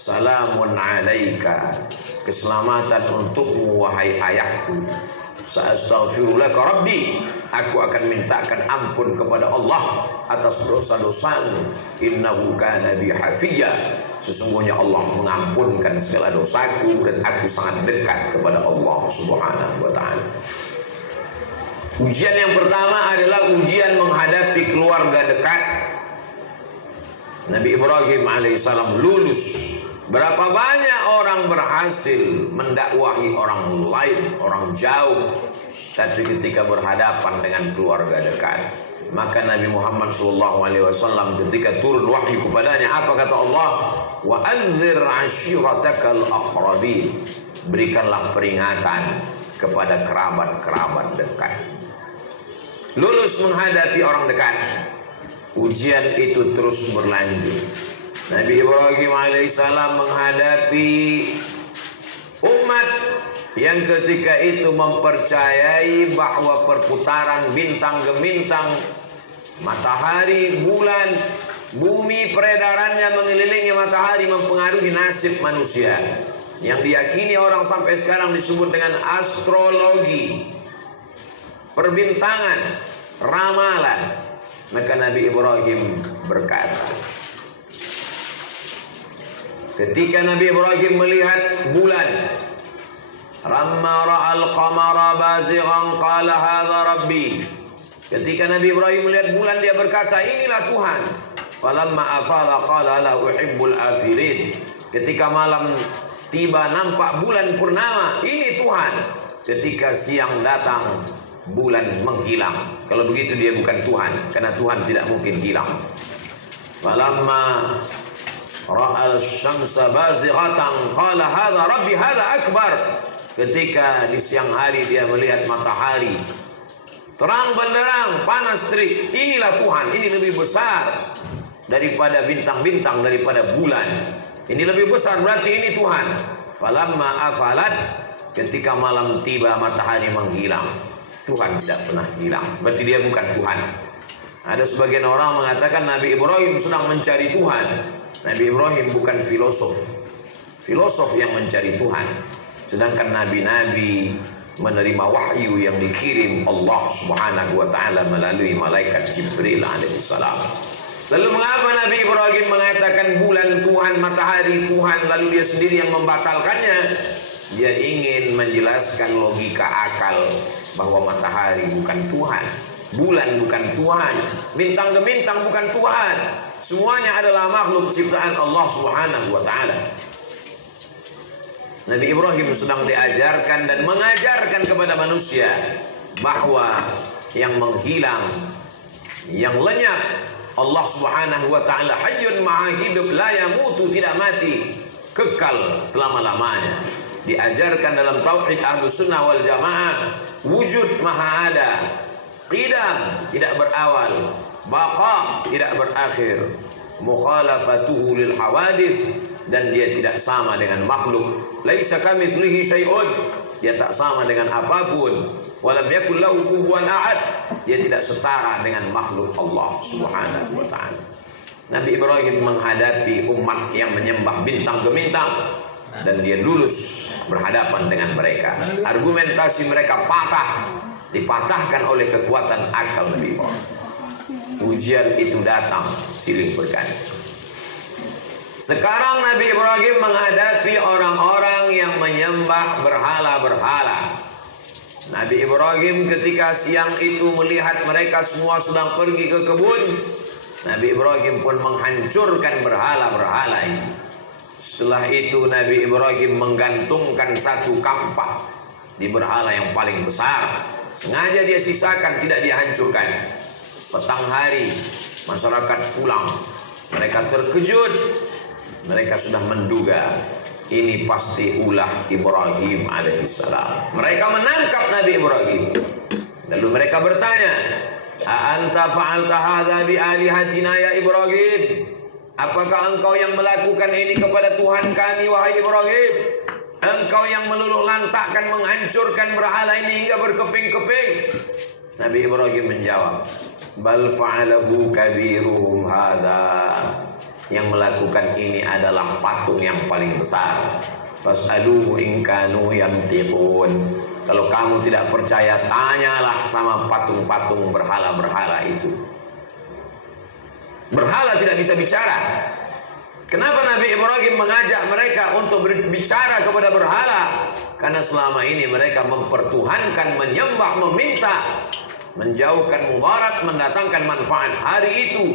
Salamun alaika, keselamatan untukmu wahai ayahku. Sa'astaghfirulaka rabbi, aku akan mintakan ampun kepada Allah atas dosa-dosamu. Innahu kana bi hafiyya, sesungguhnya Allah mengampunkan segala dosaku dan aku sangat dekat kepada Allah Subhanahu wa taala. Ujian yang pertama adalah ujian menghadapi keluarga dekat. Nabi Ibrahim alaihissalam lulus. Berapa banyak orang berhasil mendakwahi orang lain, orang jauh, tapi ketika berhadapan dengan keluarga dekat, maka Nabi Muhammad SAW ketika turun wahyu kepadanya, apa kata Allah? Wa anzir ashiratakal aqrabin, berikanlah peringatan kepada kerabat-kerabat dekat. Lulus menghadapi orang dekat. Ujian itu terus berlanjut. Nabi Ibrahim alaihissalam menghadapi umat yang ketika itu mempercayai bahwa perputaran bintang gemintang, matahari, bulan, bumi peredarannya mengelilingi matahari mempengaruhi nasib manusia, yang diyakini orang sampai sekarang disebut dengan astrologi, perbintangan, ramalan. Maka Nabi Ibrahim berkata, ketika Nabi Ibrahim melihat bulan, ramma ra'al qamara bazighan qala hadza rabbi. Ketika Nabi Ibrahim melihat bulan, dia berkata, inilah Tuhan. Falamma afala qala la uhibbul afilin. Ketika malam tiba nampak bulan purnama, ini Tuhan. Ketika siang datang, bulan menghilang. Kalau begitu dia bukan Tuhan, karena Tuhan tidak mungkin hilang. Falamma ra'al syamsa bazighatan qala hadza rabbi hadza akbar. Ketika di siang hari dia melihat matahari terang benderang, panas terik, inilah Tuhan, ini lebih besar daripada bintang-bintang, daripada bulan. Ini lebih besar, berarti ini Tuhan. Falamma afalat, ketika malam tiba matahari menghilang. Tuhan tidak pernah hilang, berarti dia bukan Tuhan. Ada sebagian orang mengatakan Nabi Ibrahim sedang mencari Tuhan. Nabi Ibrahim bukan filosof yang mencari Tuhan. Sedangkan nabi-nabi menerima wahyu yang dikirim Allah Subhanahu wa taala melalui malaikat Jibril alaihissalam. Lalu mengapa Nabi Ibrahim mengatakan bulan Tuhan, matahari Tuhan, lalu dia sendiri yang membatalkannya? Dia ingin menjelaskan logika akal bahwa matahari bukan Tuhan, bulan bukan Tuhan, bintang gemintang bukan Tuhan. Semuanya adalah makhluk ciptaan Allah Subhanahu wa taala. Nabi Ibrahim sedang diajarkan dan mengajarkan kepada manusia bahwa yang menghilang, yang lenyap, Allah Subhanahu wa taala hayyun maha hidup, la yamutu, tidak mati, kekal selama-lamanya. Diajarkan dalam tauhid Ahlus Sunnah wal Jamaah, wujud maha ada, qidam tidak berawal, baqa tidak berakhir, mukhalafatuhu lil hawadits, dan dia tidak sama dengan makhluk. Laisa kamitslihi syai'un, dia tak sama dengan apapun. Walam yakul lahu kufuwan ahad, dia tidak setara dengan makhluk Allah Subhanahu wa taala. Nabi Ibrahim menghadapi umat yang menyembah bintang gemintang dan dia lulus berhadapan dengan mereka. Argumentasi mereka patah, dipatahkan oleh kekuatan akal Nabi Ibrahim. Ujian itu datang silih berganti. Sekarang Nabi Ibrahim menghadapi orang-orang yang menyembah berhala-berhala. Nabi Ibrahim ketika siang itu melihat mereka semua sedang pergi ke kebun, Nabi Ibrahim pun menghancurkan berhala-berhala itu. Setelah itu Nabi Ibrahim menggantungkan satu kampak di berhala yang paling besar. Sengaja dia sisakan, tidak dia hancurkan. Petang hari masyarakat pulang, mereka terkejut. Mereka sudah menduga ini pasti ulah Ibrahim alaihissalam. Mereka menangkap Nabi Ibrahim. Lalu mereka bertanya, "A anta fa'alta hadza bi alihatina ya Ibrahim?" Apakah engkau yang melakukan ini kepada Tuhan kami wahai Ibrahim? Engkau yang meluluh lantakkan, menghancurkan berhala ini hingga berkeping-keping. Nabi Ibrahim menjawab, "Bal fa'alahu kabiruhum hadza." yang melakukan ini adalah patung yang paling besar. Fas'aluhu in kanu yantiqun. Kalau kamu tidak percaya, tanyalah sama patung-patung berhala-berhala itu. Berhala tidak bisa bicara. Kenapa Nabi Ibrahim mengajak mereka untuk berbicara kepada berhala? Karena selama ini mereka mempertuhankan, menyembah, meminta, menjauhkan mudarat, mendatangkan manfaat. Hari itu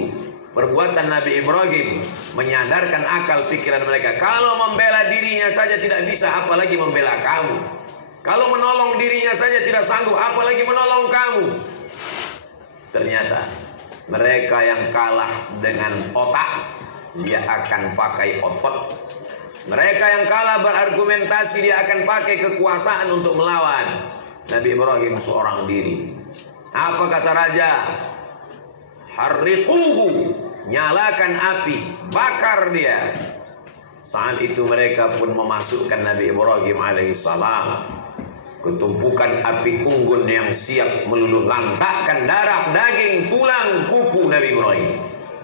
perbuatan Nabi Ibrahim menyadarkan akal pikiran mereka. Kalau membela dirinya saja tidak bisa, apalagi membela kamu. Kalau menolong dirinya saja tidak sanggup, apalagi menolong kamu. Ternyata mereka yang kalah dengan otak, dia akan pakai otot. Mereka yang kalah berargumentasi, dia akan pakai kekuasaan untuk melawan. Nabi Ibrahim seorang diri. Apa kata raja? Harriquhu, nyalakan api, bakar dia. Saat itu mereka pun memasukkan Nabi Ibrahim alaihissalam ke tumpukan api unggun yang siap meluluh lantakkan darah, daging, tulang, kuku Nabi Ibrahim.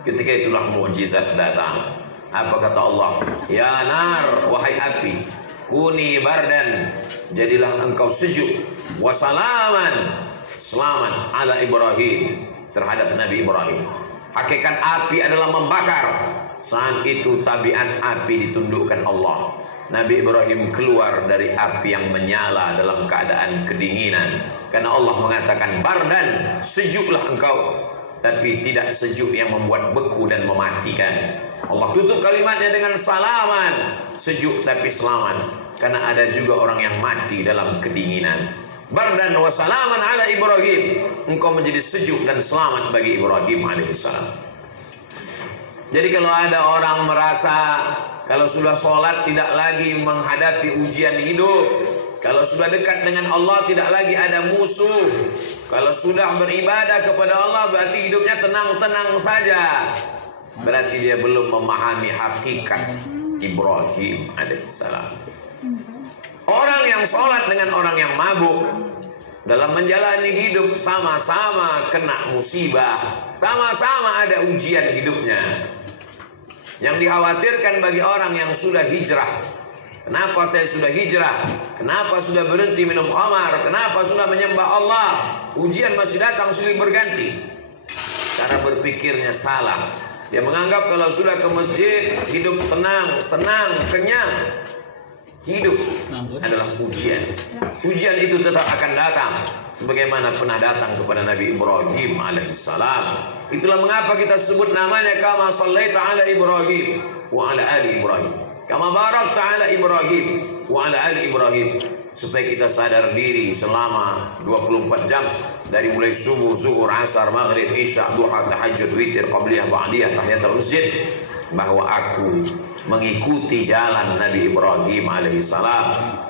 Ketika itulah mukjizat datang. Apa kata Allah? Ya nar, wahai api, kuni bardan, jadilah engkau sejuk, wasalaman, selamat ala Ibrahim, terhadap Nabi Ibrahim. Hakikat api adalah membakar. Saat itu tabiat api ditundukkan Allah. Nabi Ibrahim keluar dari api yang menyala dalam keadaan kedinginan. Karena Allah mengatakan bardan, sejuklah engkau, tapi tidak sejuk yang membuat beku dan mematikan. Allah tutup kalimatnya dengan salaman, sejuk tapi selamat. Karena ada juga orang yang mati dalam kedinginan. Bardan wa salaman ala Ibrahim, engkau menjadi sejuk dan selamat bagi Ibrahim alaihissalam. Jadi kalau ada orang merasa kalau sudah sholat tidak lagi menghadapi ujian hidup, kalau sudah dekat dengan Allah tidak lagi ada musuh, kalau sudah beribadah kepada Allah berarti hidupnya tenang-tenang saja, berarti dia belum memahami hakikat Ibrahim alaihissalam. Orang yang sholat dengan orang yang mabuk dalam menjalani hidup sama-sama kena musibah, sama-sama ada ujian hidupnya. Yang dikhawatirkan bagi orang yang sudah hijrah, kenapa saya sudah hijrah? Kenapa sudah berhenti minum khamar? Kenapa sudah menyembah Allah? Ujian masih datang silih berganti. Cara berpikirnya salah. Dia menganggap kalau sudah ke masjid hidup tenang, senang, kenyang. Hidup adalah ujian. Ujian itu tetap akan datang, sebagaimana pernah datang kepada Nabi Ibrahim alaihissalam. Itulah mengapa kita sebut namanya kama shallaita ala Ibrahim wa ala ali Ibrahim, kama barakta ala Ibrahim wa ala ali Ibrahim, supaya kita sadar diri selama 24 jam dari mulai subuh, zuhur, asar, maghrib, isya, duha, tahajud, witir, qabliyah, ba'diyah, tahiyatul masjid, bahwa aku mengikuti jalan Nabi Ibrahim alaihissalam.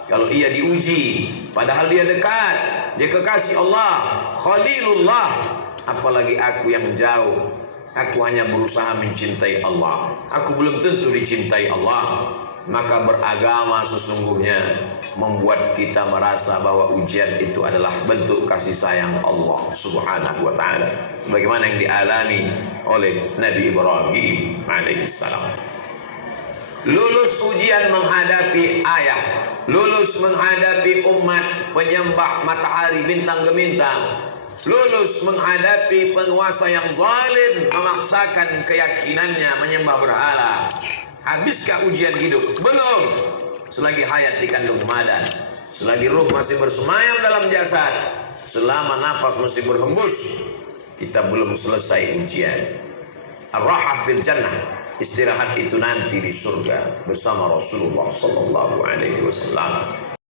Kalau ia diuji, padahal dia dekat, dia kekasih Allah, Khalilullah, apalagi aku yang jauh. Aku hanya berusaha mencintai Allah, aku belum tentu dicintai Allah. Maka beragama sesungguhnya membuat kita merasa bahwa ujian itu adalah bentuk kasih sayang Allah subhanahu wa ta'ala, sebagaimana yang dialami oleh Nabi Ibrahim alaihissalam. Lulus ujian menghadapi ayah, lulus menghadapi umat penyembah matahari, bintang gemintang, lulus menghadapi penguasa yang zalim memaksakan keyakinannya menyembah berhala. Habiskah ujian hidup? Belum. Selagi hayat dikandung madan, selagi ruh masih bersemayam dalam jasad, selama nafas masih berhembus, kita belum selesai ujian. Ar-rahah fil jannah, istirahat itu nanti di surga bersama Rasulullah sallallahu alaihi wasallam.